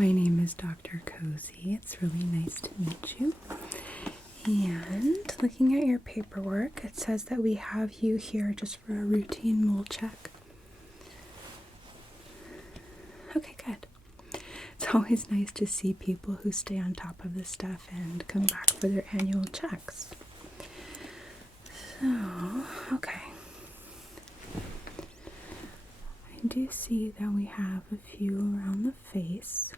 My name is Dr. Cozy. It's really nice to meet you. And looking at your paperwork, it says that we have you here just for a routine mole check. Okay, good. It's always nice to see people who stay on top of this stuff and come back for their annual checks. So, okay. I do see that we have a few around the face.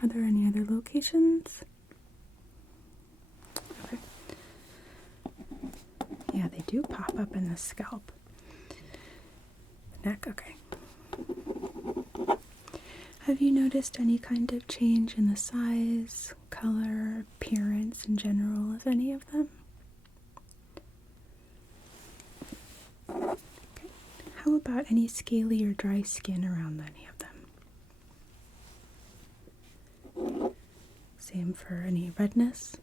Are there any other locations? Okay. Yeah, they do pop up in the scalp. Neck, okay. Have you noticed any kind of change in the size, color, appearance in general of any of them? Okay. How about any scaly or dry skin around any of them? Same for any redness?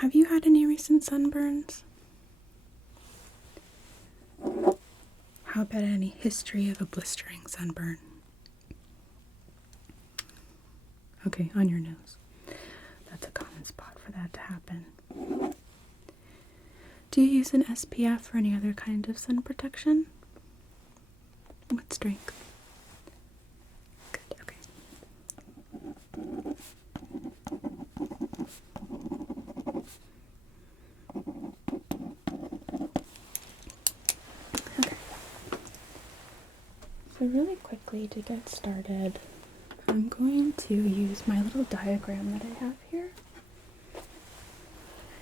Have you had any recent sunburns? How about any history of a blistering sunburn? Okay, on your nose. That's a common spot for that to happen. Do you use an SPF or any other kind of sun protection? What strength? Good, okay. Okay. So really quickly to get started, I'm going to use my little diagram that I have here.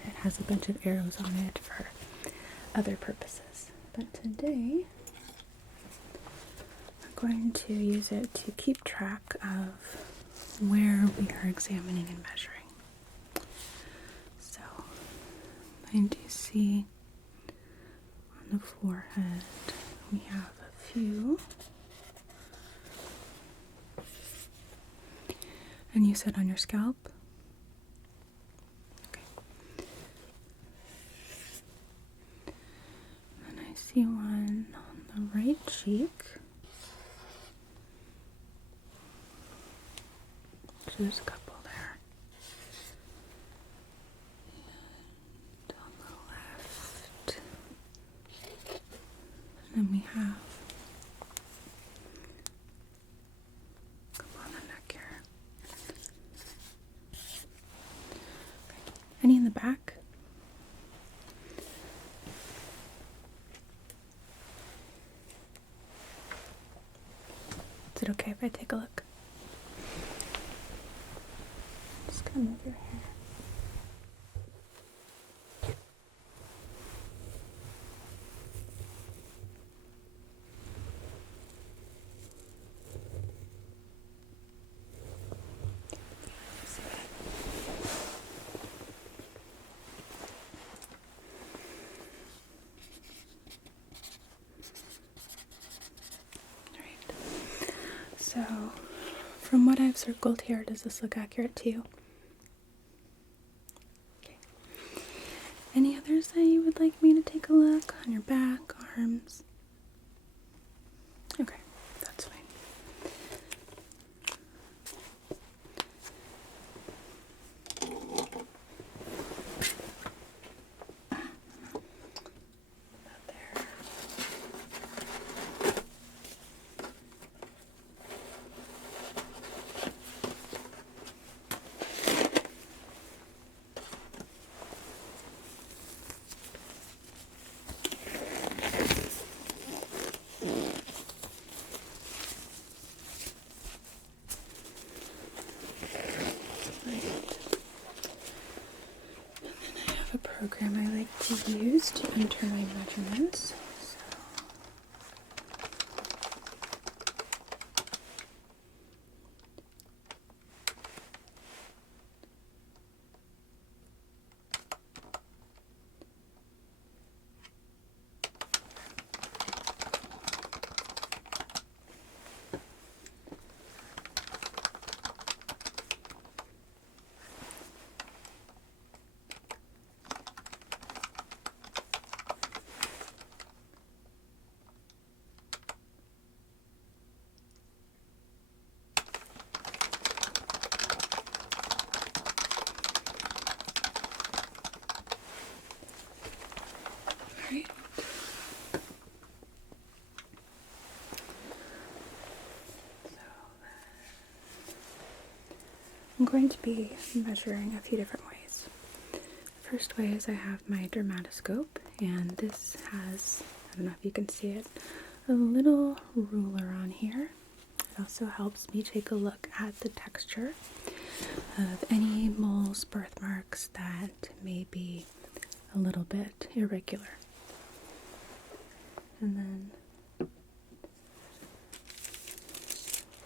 It has a bunch of arrows on it for other purposes. But today, I'm going to use it to keep track of where we are examining and measuring. So, I do see on the forehead, we have a few. And you said on your scalp? Okay. And I see one on the right cheek. So there's a couple there. And on the left. And then we have a couple on the neck here. Any in the back? Is it okay if I take a look? Just gonna move your hair. So, from what I've circled here, does this look accurate to you? Okay. Any others that you would like me to take a look on your back, arms? Okay, that's fine. Not there. A program I like to use to enter my measurements. going to be measuring a few different ways. The first way is I have my dermatoscope, and this has, I don't know if you can see it, a little ruler on here. It also helps me take a look at the texture of any moles, birthmarks that may be a little bit irregular. And then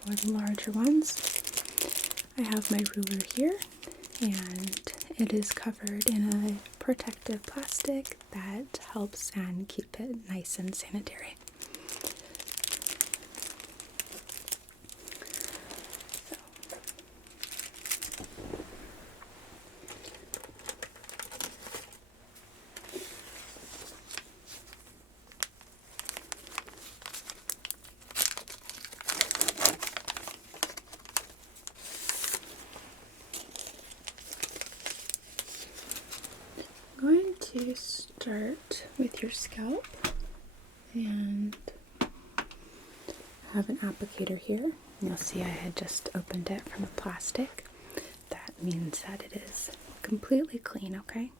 for the larger ones, I have my ruler here, and it is covered in a protective plastic that helps and keep it nice and sanitary. I'm going to start with your scalp, and I have an applicator here. You'll see I had just opened it from the plastic. That means that it is completely clean, okay?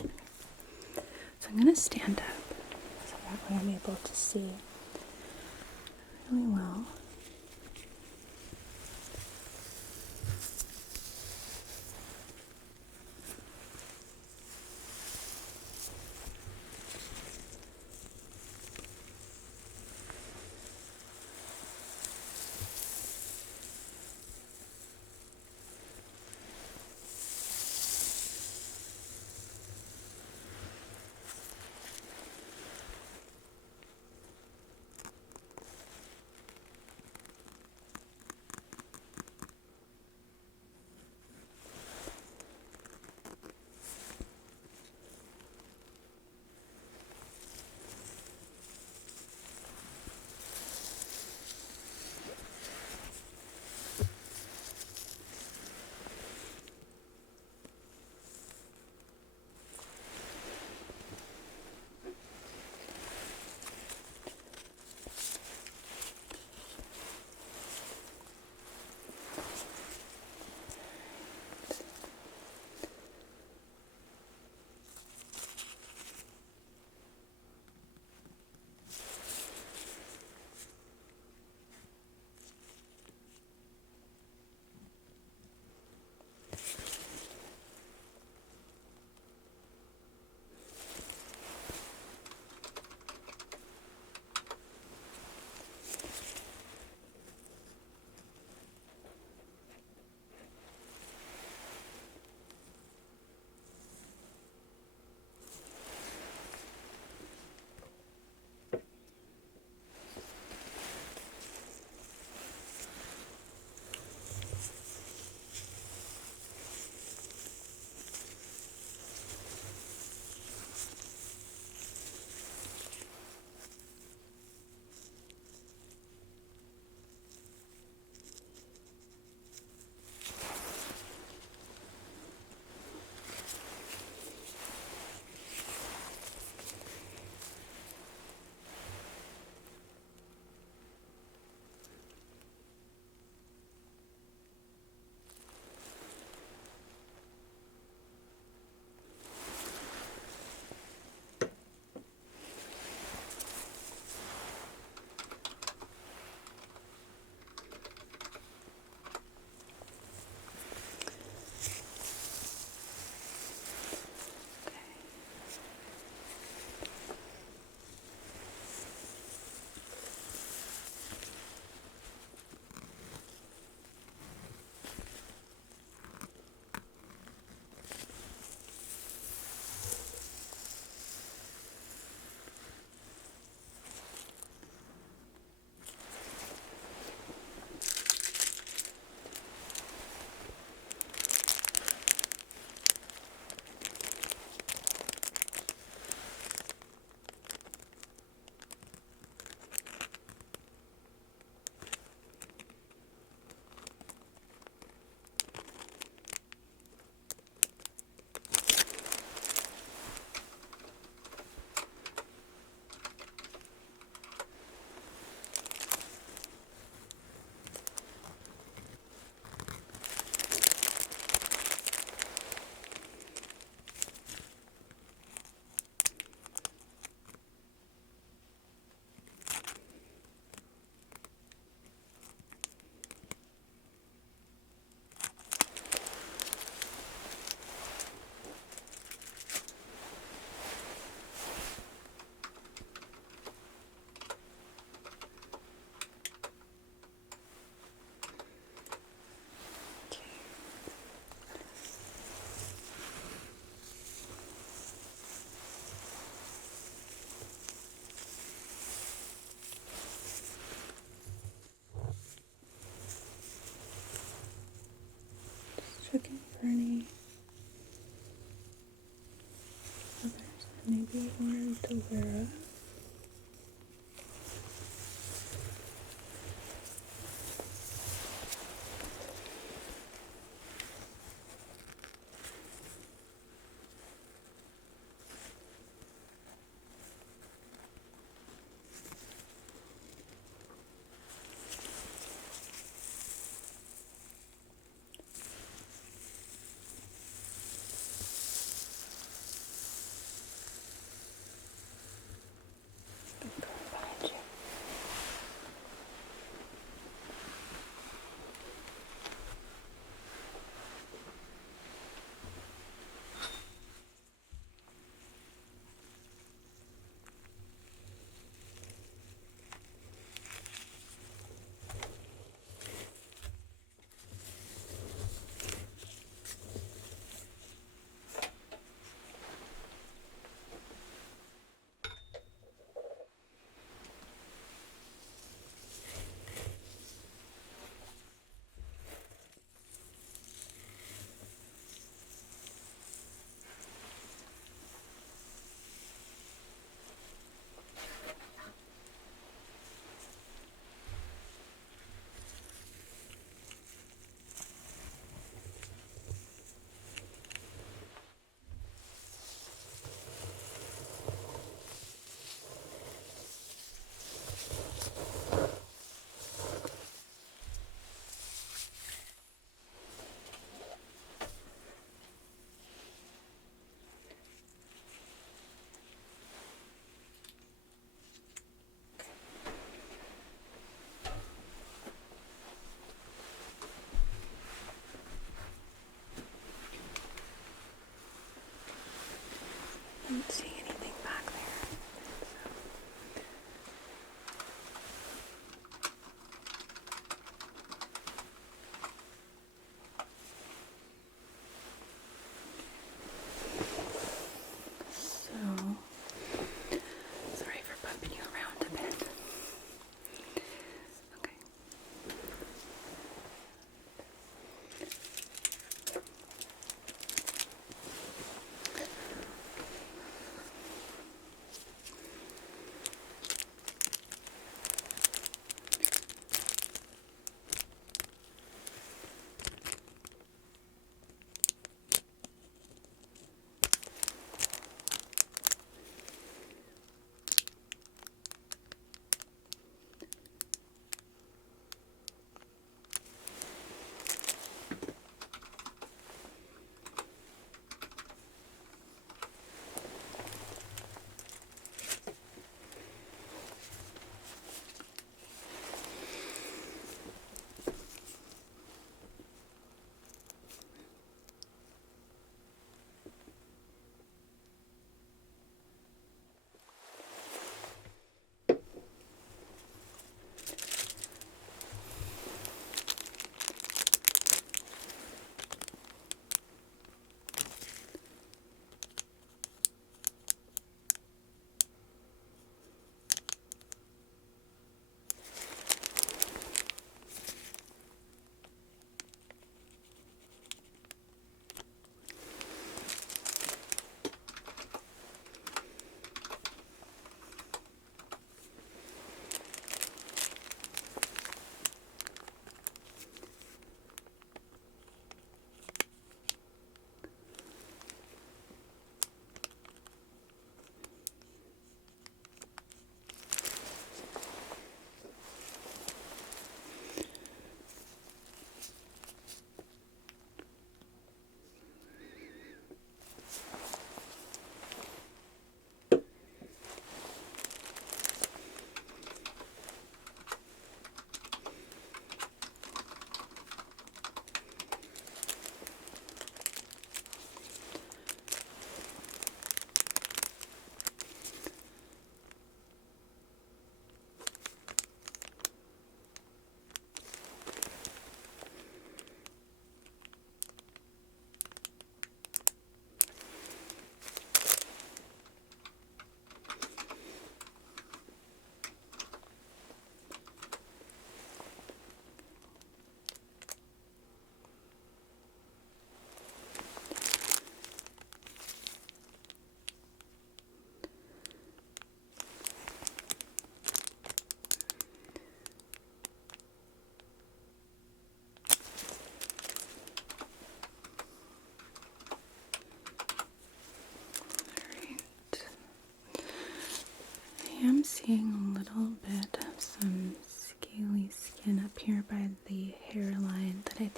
So I'm going to stand up so that way I'm able to see really well. be in Dovera.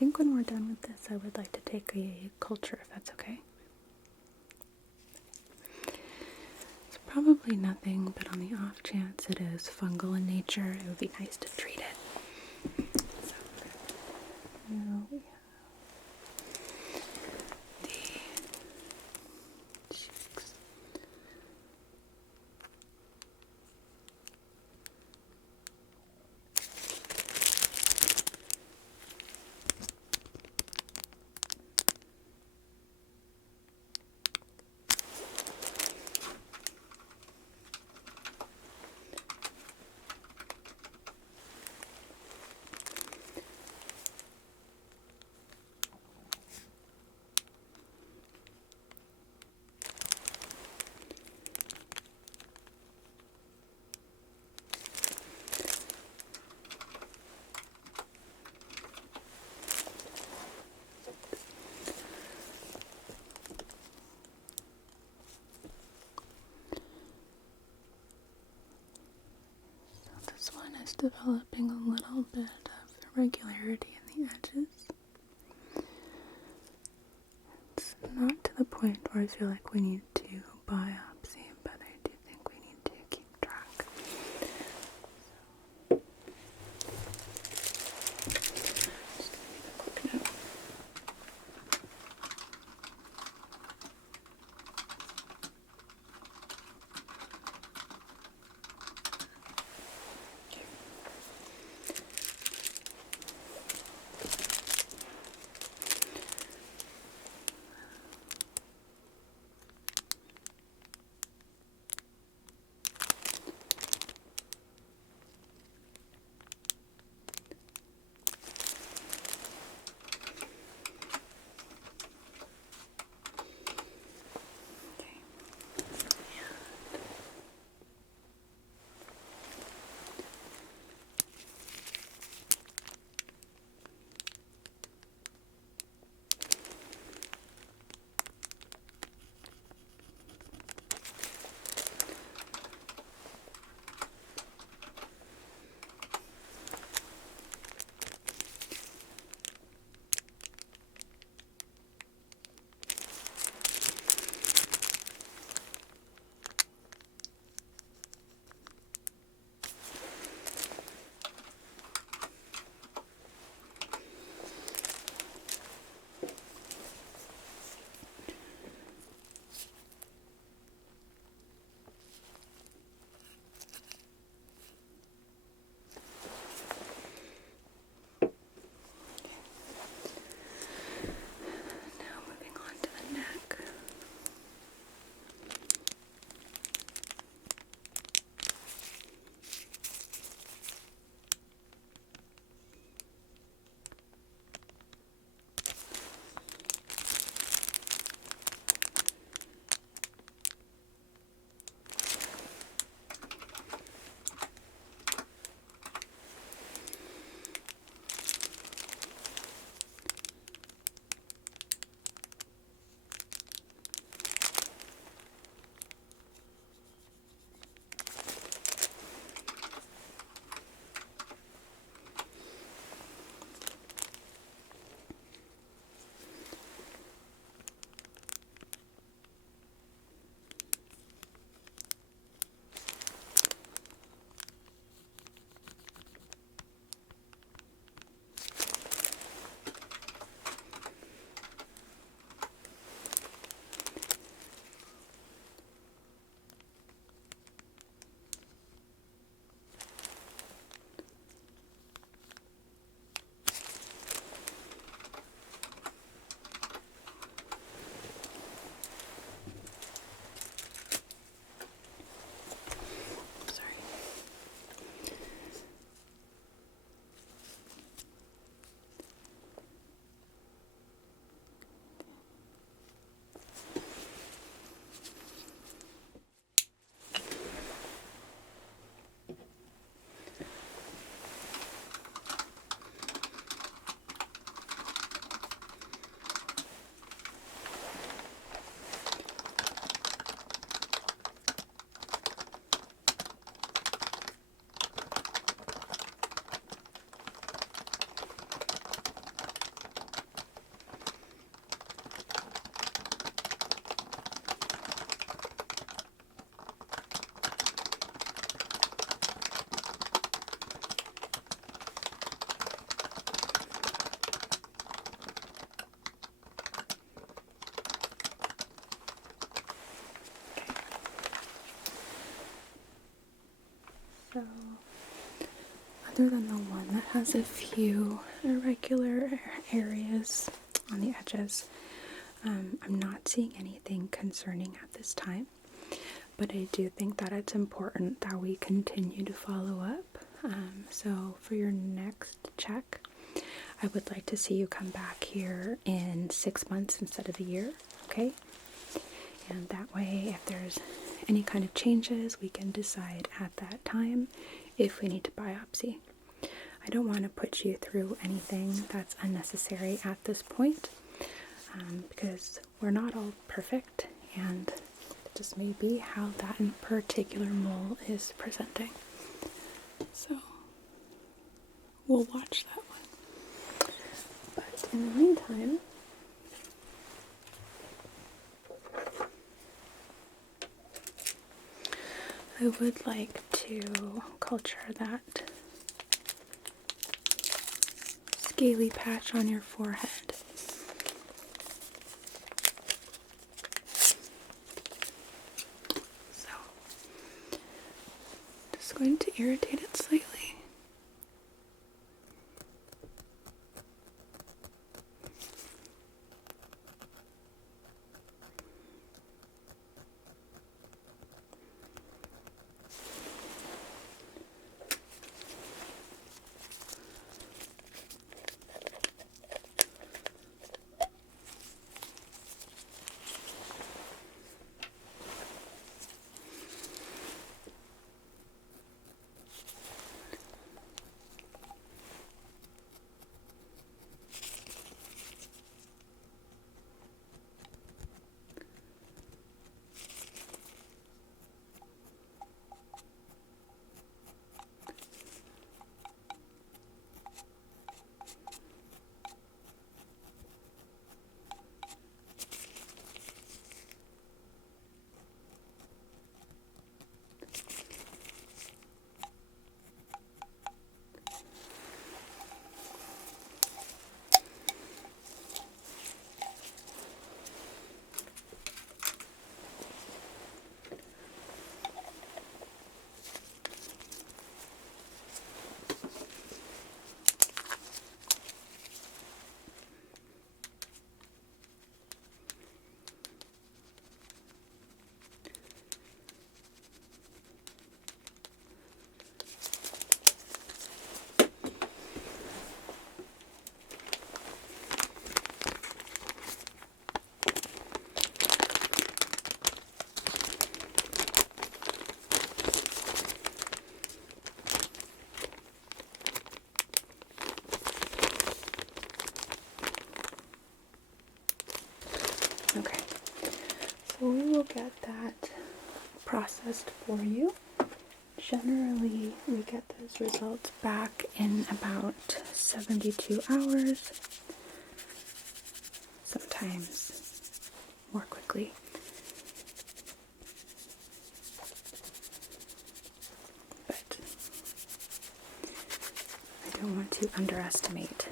think when we're done with this, I would like to take a culture, if that's okay. It's probably nothing, but on the off chance it is fungal in nature, it would be nice to treat it. So, now we have the cheeks. This one is developing a little bit of irregularity in the edges. It's not to the point where I feel like we need to biopsy, but I do think we need to keep track. So, just make a quick note. So, other than the one that has a few irregular areas on the edges, I'm not seeing anything concerning at this time. But I do think that it's important that we continue to follow up. So for your next check, I would like to see you come back here in 6 months instead of a year, okay? And that way, if there's any kind of changes, we can decide at that time if we need to biopsy. I don't want to put you through anything that's unnecessary at this point, because we're not all perfect, and it just may be how that particular mole is presenting. So we'll watch that one. But in the meantime, I would like to culture that scaly patch on your forehead. So, just going to irritate it slightly. Okay, so we will get that processed for you. Generally, we get those results back in about 72 hours, sometimes more quickly. But I don't want to underestimate.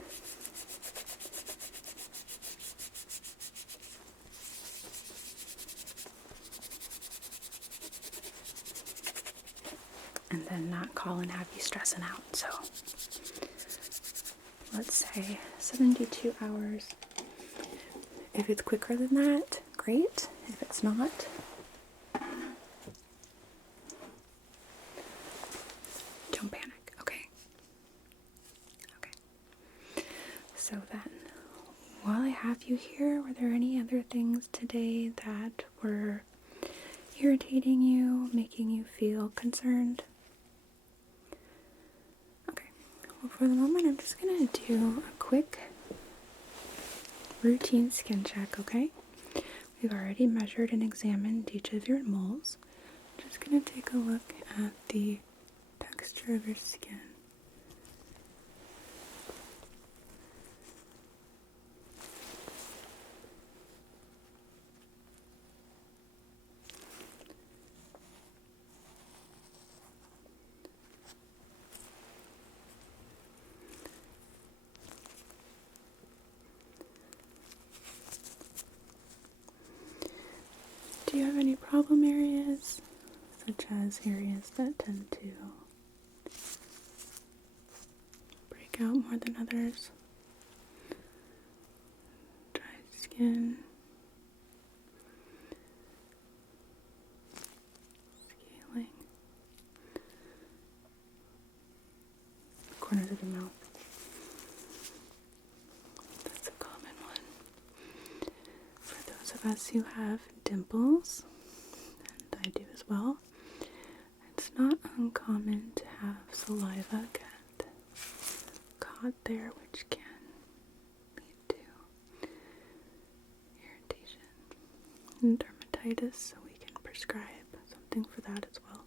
And then not call and have you stressing out. So let's say 72 hours. If it's quicker than that, great. If it's not, don't panic, okay? Okay. So then, while I have you here, were there any other things today that were irritating you, making you feel concerned? Okay. Well, for the moment, I'm just going to do a quick routine skin check, okay? We've already measured and examined each of your moles. I'm just going to take a look at the texture of your skin. Do you have any problem areas, such as areas that tend to out more than others. Dry skin. Scaling. Corners of the mouth. That's a common one. For those of us who have dimples, and I do as well, it's not uncommon to have saliva get caught there, which can lead to irritation and dermatitis, so we can prescribe something for that as well.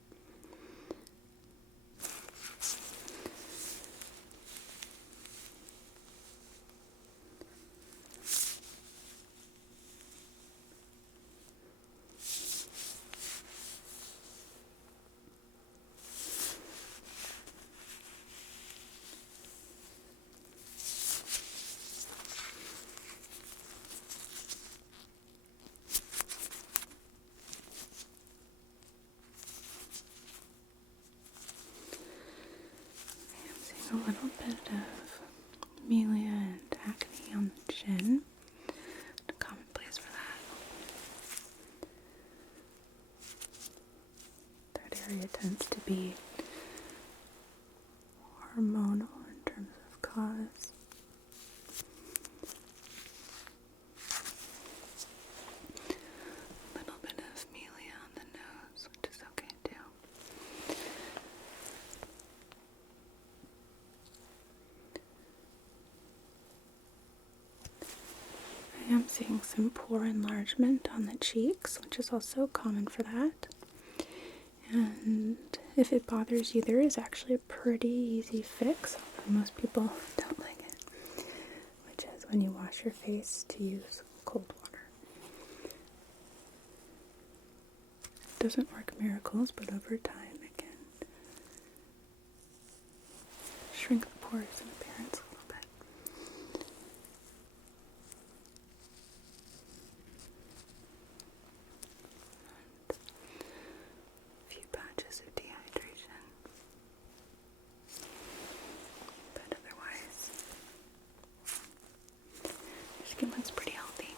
A little bit of amelia and acne on the chin. A common place for that. That area tends to be hormonal in terms of cause. A little bit of amelia on the nose, which is okay too. I am seeing some pore enlargement on the cheeks, which is also common for that. And if it bothers you, there is actually a pretty easy fix, although most people don't like it, which is when you wash your face to use cold water. It doesn't work miracles, but over time it can shrink the pores and appearance a little bit. A few patches of dehydration, but otherwise your skin looks pretty healthy.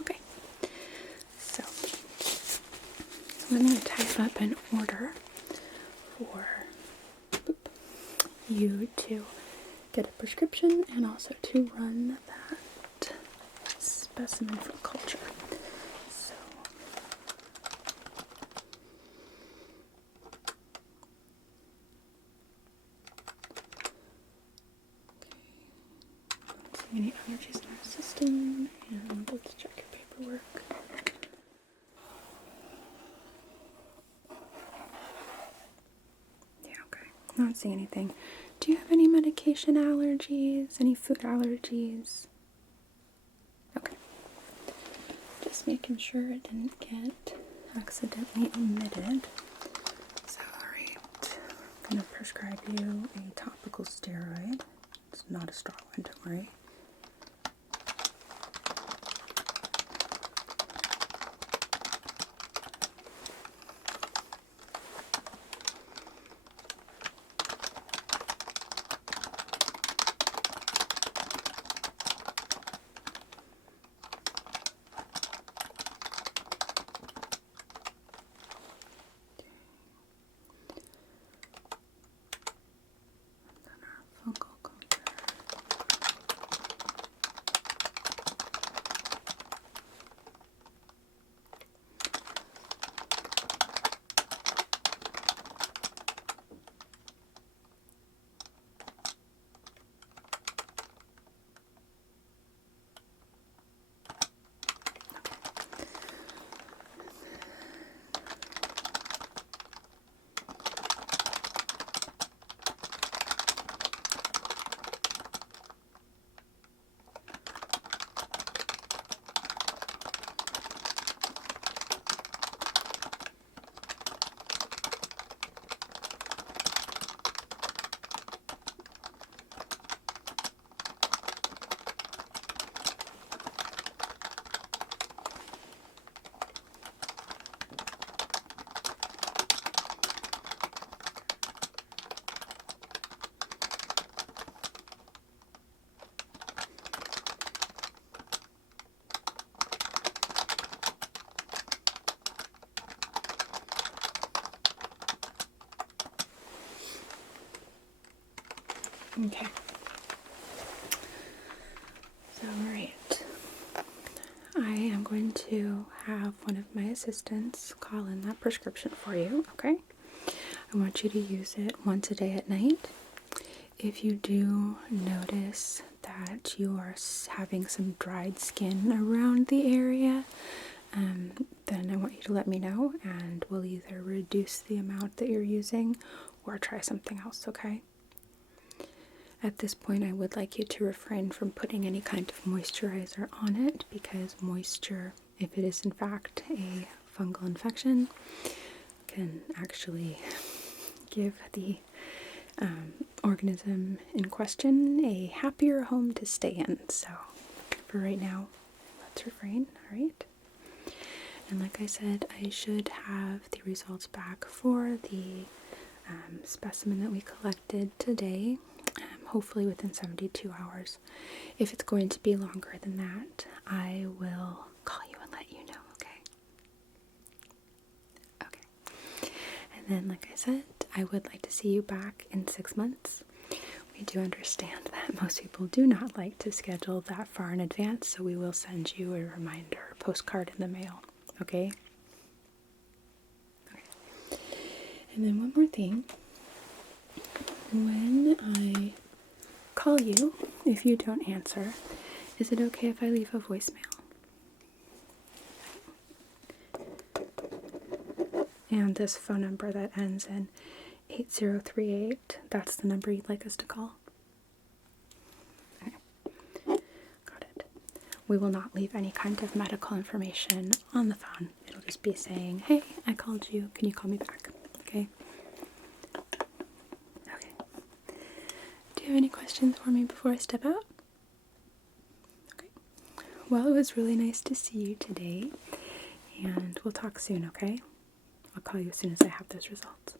Okay, so I'm going to type up an order for you to get a prescription and also to run that specimen for culture. So not seeing any allergies in our system, and let's check your paperwork. Yeah, okay. Not seeing anything. Do you have any medication allergies? Any food allergies? Okay. Just making sure it didn't get accidentally omitted. So, alright. I'm going to prescribe you a topical steroid. It's not a strong one, don't worry. Fungal culture. Okay. So, alright. I am going to have one of my assistants call in that prescription for you, okay? I want you to use it once a day at night. If you do notice that you are having some dried skin around the area, then I want you to let me know, and we'll either reduce the amount that you're using or try something else, okay? At this point, I would like you to refrain from putting any kind of moisturizer on it, because moisture, if it is in fact a fungal infection, can actually give the organism in question a happier home to stay in. So for right now, let's refrain, alright? And like I said, I should have the results back for the specimen that we collected today, hopefully within 72 hours. If it's going to be longer than that, I will call you and let you know, okay? Okay. And then, like I said, I would like to see you back in 6 months. We do understand that most people do not like to schedule that far in advance, so we will send you a reminder postcard in the mail, okay? Okay. And then one more thing. When I call you, if you don't answer, is it okay if I leave a voicemail? And this phone number that ends in 8038, that's the number you'd like us to call? Okay. Got it. We will not leave any kind of medical information on the phone. It'll just be saying, hey, I called you, can you call me back? Okay? Okay. Do you have any questions for me before I step out? Okay. Well, it was really nice to see you today, and we'll talk soon, okay? I'll call you as soon as I have those results.